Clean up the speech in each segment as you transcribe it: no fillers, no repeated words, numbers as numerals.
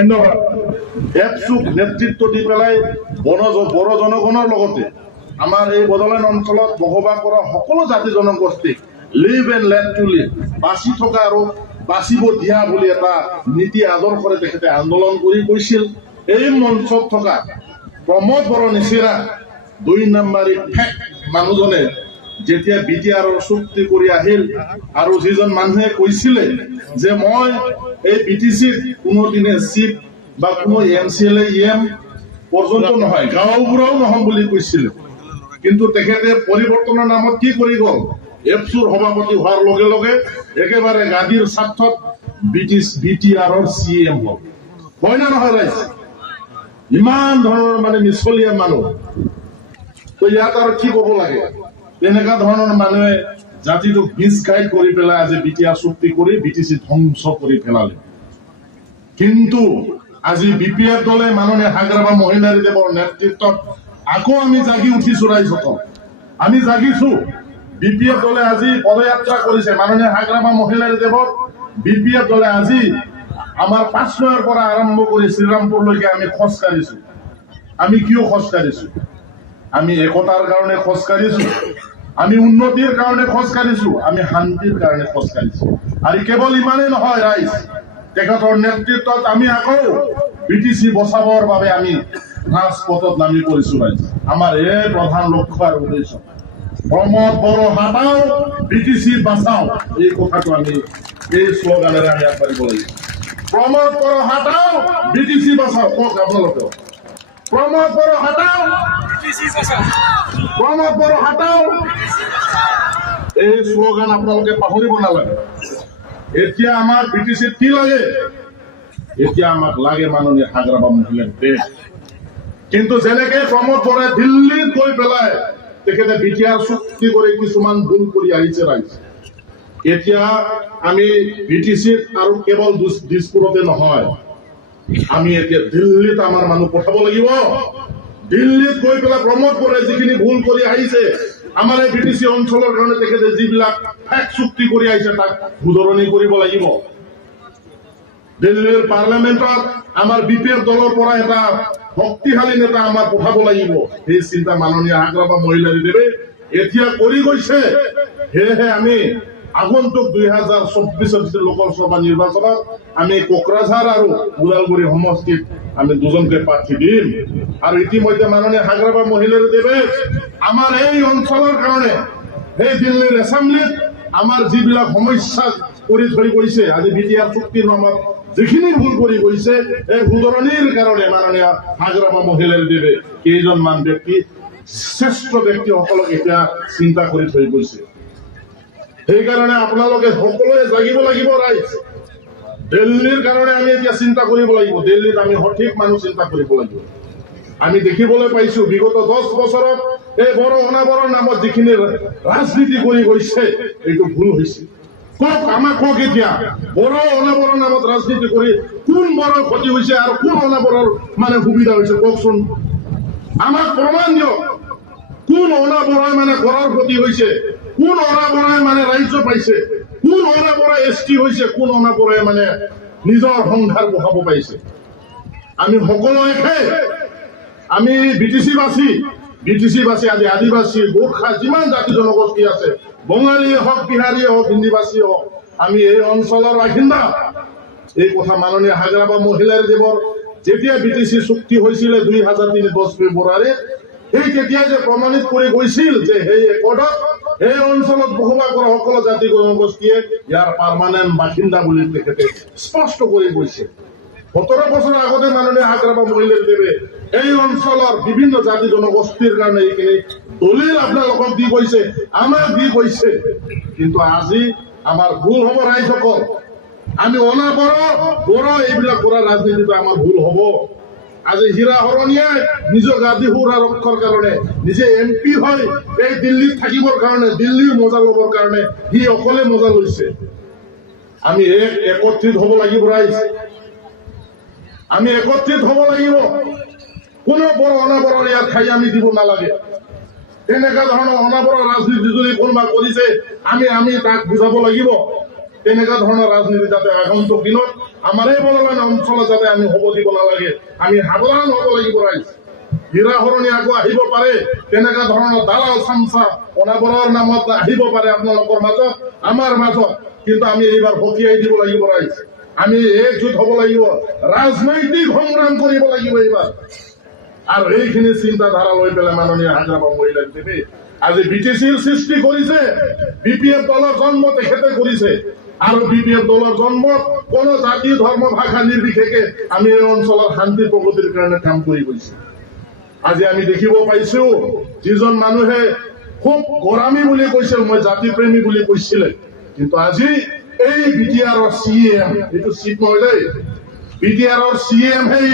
ধন্যবাদ। এপচুক নেতৃত্ব দি পেলাই বড় জনগণৰ লগতে আমাৰ এই বড়োলেণ্ড অঞ্চলত বসবাস কৰা সকলো জাতি জনগোষ্ঠীক live and let to live, বাচি থকা আৰু বাচিব দিয়া বুলি এটা নীতি আদৰ্শৰে তেখেতে আন্দোলন কৰি কৈছিল। এই মঞ্চত থকা প্ৰমোদ বড়ো নিচিনা ২ নম্বৰী ফেক মানুহজনে যেতিয়া BTR-ৰ চুক্তি কৰি আহিল আৰু যিজন মানুহে কৈছিলে যে মই এই BTC-ত কোনোদিনে চিফ বা কোনো MCLA EM পৰ্যন্ত নহয়, গাঁওবুঢ়াও নহম বুলি কৈছিলে, কিন্তু তেখেতে পৰিৱৰ্তনৰ নামত কি কৰি গ'ল? এপচুৰ সভাপতি হোৱাৰ লগে লগে একেবাৰে গাদীৰ স্বাৰ্থত BTR-ৰ CM হ'ল। হয় না নহয় ৰাইজ? ইমান ধৰণৰ মানে মিছলীয়া মানুহ, তো ইয়াত আৰু কি ক'ব লাগে? তেনেকুৱা ধৰণৰ মানুহে জাতিটোক মিছগাইড কৰি পেলাই আজি BTR চুক্তি কৰি BTC ধ্বংস কৰি পেলালে। কিন্তু আজি BPF দলে মাননীয় হাগ্ৰাবা মহিলাৰী দেৱৰ নেতৃত্বত আকৌ আমি জাগি উঠিছো ৰাইজসকল, আমি জাগিছো। BPF দলে আজি পদযাত্ৰা কৰিছে মাননীয় হাগ্ৰাবা মহিলাৰী দেৱৰ। BPF দলে আজি আমাৰ 5 মাইলৰ পৰা আৰম্ভ কৰি শ্ৰীৰামপুৰলৈকে আমি খোজ কাঢ়িছো। আমি কিয় খোজ কাঢ়িছো? আমি একতাৰ কাৰণে খোজ কাঢ়িছো, আমি উন্নতিৰ কাৰণে খোজ কাঢ়িছো, আমি শান্তিৰ কাৰণে খোজ কাঢ়িছো। আৰু কেৱল ইমানেই নহয় ৰাইজ, তেখেতৰ নেতৃত্বত আমি আকৌ BTC বচাবৰ বাবে আমি ৰাজপথত নামি পৰিছো ৰাইজ। আমাৰ এই প্ৰধান লক্ষ্য আৰু উদ্দেশ্য, প্ৰমোদ বড়ো হাটাও, BTC বাঁচাও, এই কথাটো আমি এই শ্লোগানেৰে আমি আগবাঢ়িব লাগিব। প্ৰমোদ বড়ো হাটাও, BTC বাঁচাও। কওক আপোনালোকে, প্ৰমোদ বড়ো হাটাও, প্ৰমোদ বড়ো হাটাও। এই শ্লোগান আপোনালোকে পাহৰিব নালাগে। এতিয়া আমাক BTC-ত কি লাগে? এতিয়া আমাক লাগে মাননীয় হাগ্ৰাবা মহিলাৰ দেশ। কিন্তু যেনেকে প্ৰমোদ বড়োৱে দিল্লীত গৈ পেলাই তেখেতে BTR চুক্তি কৰি কিছুমান ভুল কৰি আহিছে ৰাইজ, এতিয়া আমি BTC-ত আৰু কেৱল দিছপুৰতে নহয়, আমি এতিয়া দিল্লীত আমাৰ মানুহ পঠাব লাগিব। দিল্লীত গৈ পেলাই প্ৰমোদ বড়োৱে যিখিনি ভুল কৰি আহিছে, আমাৰ এই BTC অঞ্চলৰ কাৰণে তেখেতে যিবিলাক ফেক চুক্তি কৰি আহিছে তাক শুধৰণি কৰিব লাগিব। দিল্লীৰ পাৰ্লামেণ্টত আমাৰ BPF দলৰ পৰা এটা শক্তিশালী নেতা আমাৰ পঠাব লাগিব। সেই চিন্তা মাননীয় হাগ্ৰাবা মহিলাৰী দেৱে এতিয়া কৰি গৈছে। সেয়েহে আমি আগন্তুক 2024 লোকসভা নিৰ্বাচনত আমি কোকৰাঝাৰ আৰু ওদালগুৰি সমষ্টিত আমি 2জনকে প্ৰাৰ্থী দিম। আৰু ইতিমধ্যে মাননীয় হাগ্ৰাবা মহিলাৰী দেৱে আমাৰ এই অঞ্চলৰ কাৰণে সেই দিল্লীৰ এছেম্বলিত আমাৰ যিবিলাক সমস্যা কৰি থৈ গৈছে, আজি BTR চুক্তিৰ নামত যিখিনি ভুল কৰি গৈছে, এই শুধৰণিৰ কাৰণে মাননীয় হাগ্ৰাবা মহিলাৰী দেৱে কেইজনমান ব্যক্তি, শ্ৰেষ্ঠ ব্যক্তিসকলক এতিয়া চিন্তা কৰি থৈ গৈছে। সেইকাৰণে আপোনালোকে সকলোৱে জাগিব লাগিব ৰাইজ। দিল্লীৰ কাৰণে আমি এতিয়া চিন্তা কৰিব লাগিব। দিল্লীত আমি সঠিক মানুহ চিন্তা কৰিব লাগিব। আমি দেখিবলৈ পাইছো বিগত 10 বছৰত এই বড়ো অনাবৰৰ নামত যিখিনি ৰাজনীতি কৰি গৈছে, এইটো ভুল হৈছে। কওক, আমাক কওক এতিয়া, বড়ো অনাবৰৰ নামত ৰাজনীতি কৰি কোন বড়োৰ ক্ষতি হৈছে আৰু কোন অনাবৰৰ মানে সুবিধা হৈছে? কওকচোন, আমাক প্ৰমাণ দিয়ক। কোন অনাবৰাই মানে ঘৰৰ ক্ষতি হৈছে, কোন অনাবৰাই মানে ৰাজ্য পাইছে, কোন অনাবৰাই ST হৈছে, কোন অনাবৰাই মানে নিজৰ সংসাৰ বঢ়াব পাইছে? আমি সকলো একে। আমি BTC বাসী আজি আদিবাসী, গোৰ্খা, যিমান জাতি জনগোষ্ঠী আছে, বঙালীয়ে হওক, বিহাৰীয়ে হওক, হিন্দীবাসীয়ে হওক, আমি এই অঞ্চলৰ বাসিন্দা। এই কথা মাননীয় হাগ্ৰাবা মহিলাৰী দেৱৰ যেতিয়া BTC চুক্তি হৈছিলে 2003 ফেব্ৰুৱাৰীত, সেই তেতিয়াই যে প্ৰমাণিত কৰি গৈছিল যে সেই একৰ্ডত এই অঞ্চলত বসবাস কৰা সকলো জাতি জনগোষ্ঠীয়ে ইয়াৰ পাৰ্মানেণ্ট বাসিন্দা বুলি তেখেতে স্পষ্ট কৰি গৈছে। 17 বছৰ আগতে মাননীয় হাগ্ৰাবা মহিলাৰী দেৱে এই অঞ্চলৰ বিভিন্ন জাতি জনগোষ্ঠীৰ কাৰণে এইখিনি দলিল আপোনালোকক দি গৈছে, আমাক দি গৈছে। কিন্তু আজি আমাৰ ভুল হ'ব ৰাইজসকল। আমি অনাবড়ো বড়ো এইবিলাক কৰা ৰাজনীতিটো আমাৰ ভুল হ'ব। আজি হীৰা হৰণীয়াই নিজৰ গাদী সুৰা ৰক্ষাৰ কাৰণে নিজে MP হয় এই দিল্লীত থাকিবৰ কাৰণে, দিল্লীৰ মজা ল'বৰ কাৰণে সি অকলে মজা লৈছে। আমি একত্ৰিত হ'ব লাগিব ৰাইজ, আমি একত্ৰিত হ'ব লাগিব। কোনো বড়ো অনাবড়োৰ ইয়াত ঠাই আমি দিব নালাগে। তেনেকুৱা ধৰণৰ অনাবড়ো ৰাজনীতি যদি কোনোবা কৰিছে, আমি তাক বুজাব লাগিব। তেনেকুৱা ধৰণৰ ৰাজনীতি যাতে আগন্তুক দিনত আমাৰ এই বলৱান অঞ্চলত যাতে আমি হ'ব দিব নালাগে, আমি সাৱধান হ'ব লাগিব ৰাইজ। হীৰা হৰণি আকৌ আহিব পাৰে, তেনেকুৱা ধৰণৰ দালাল চামচা অনাবৰৰ নামত আহিব পাৰে আপোনালোকৰ মাজত, আমাৰ মাজত, কিন্তু আমি এইবাৰ সকীয়াই দিব লাগিব ৰাইজ। আমি একজোট হ'ব লাগিব, ৰাজনৈতিক সংগ্ৰাম কৰিব লাগিব এইবাৰ। আৰু এইখিনি চিন্তাধাৰা লৈ পেলাই মাননীয় হাগ্ৰাপা মহিলা দেৱে আজি BTCৰ সৃষ্টি কৰিছে। BPF দলৰ জন্ম তেখেতে কৰিছে, আৰু BPF দলৰ জন্মত কোনো জাতি ধৰ্ম ভাষা নিৰ্বিশেষে আমি এই অঞ্চলৰ শান্তি প্ৰগতিৰ কাৰণে কাম কৰি গৈছে। আজি আমি দেখিব পাইছো যিজন মানুহে খুব গৰামী বুলি কৈছিল, মই জাতি প্ৰেমী বুলি কৈছিলে, কিন্তু আজি এই BTRৰ CM, এইটো চিট নহয় দেই, BTRৰ CM সেই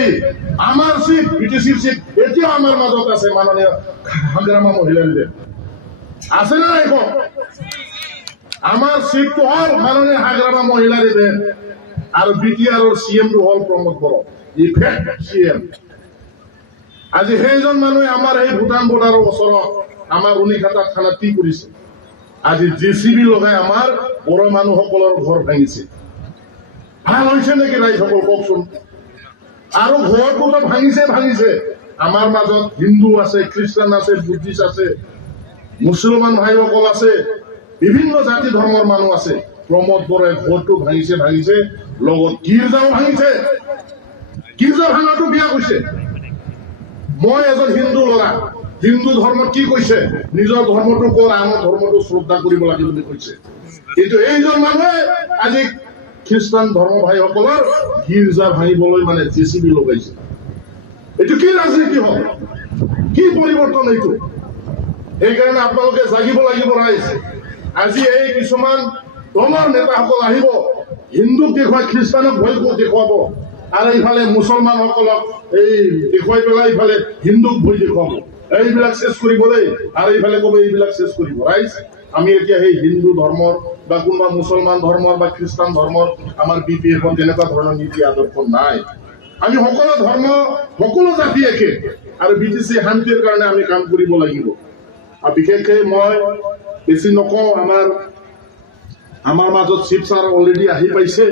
আমাৰ চিট, BTCৰ চিট এতিয়াও আমাৰ মাজত আছে। মাননীয় হাগ্ৰাপা মহিলা দেৱ আছে না নাই কওক? আমাৰ চিটটো হল মাননীয় হাগ্ৰাপা মহিলা দেৱ, আৰু BTRৰ CMটো হল প্ৰমোদ বড়ো, ইফেক্ট CM। আজি সেইজন মানুহে আমাৰ এই ভূটান বৰ্ডাৰৰ ওচৰত আমাৰ উনিঘাটা থানাত কি কৰিছে? আজি JCB লগাই আমাৰ বড়ো মানুহসকলৰ ঘৰ ভাঙিছে। ভাল হৈছে নেকি ৰাইজসকল কওকচোন? আৰু ঘৰটোতো ভাঙিছে। আমাৰ মাজত হিন্দু আছে, খ্ৰীষ্টান আছে, বুদ্ধিষ্ট আছে, মুছলমান ভাইসকল আছে, বিভিন্ন জাতি ধৰ্মৰ মানুহ আছে। প্ৰমোদ বড়োৱে ঘৰটো ভাঙিছে, লগত গীৰ্জাও ভাঙিছে। গীৰ্জা ভাঙাটো বিয়া কৈছে। মই এজন হিন্দু ল'ৰা, হিন্দু ধৰ্মত কি কৈছে? নিজৰ ধৰ্মটো কৰ, আনৰ ধৰ্মটো শ্ৰদ্ধা কৰিব লাগে বুলি কৈছে। কিন্তু এইজন মানুহে আজি খ্ৰীষ্টান ধৰ্ম ভাইসকলৰ গীৰ্জা ভাঙিবলৈ মানে JCB লগাইছে। এইটো কি ৰাজনীতি হ'ল? কি পৰিৱৰ্তন এইটো? সেইকাৰণে আপোনালোকে জাগিব লাগিব ৰাইজ। আজি এই কিছুমান দলৰ নেতাসকল আহিব, হিন্দুক দেখুৱাই খ্ৰীষ্টানক ভয় দেখুৱাব, আৰু ইফালে মুছলমানসকলক এই দেখুৱাই পেলাই ইফালে হিন্দুক ভয় দেখুৱাব। এইবিলাক শেষ কৰিব দেই, আৰু এইফালে ক'ব এইবিলাক শেষ কৰিব। ৰাইজ, আমি এতিয়া সেই হিন্দু ধৰ্মৰ বা কোনোবা মুছলমান ধৰ্মৰ বা খ্ৰীষ্টান ধৰ্মৰ আমাৰ BPFৰ তেনেকুৱা ধৰণৰ নীতি আদৰ্শ নাই। আমি সকলো ধৰ্ম, সকলো জাতি একে, আৰু BTC শান্তিৰ কাৰণে আমি কাম কৰিব লাগিব। আৰু বিশেষকৈ মই বেছি নকওঁ, আমাৰ মাজত শিৱ ছাৰ অলৰেডি আহি পাইছে।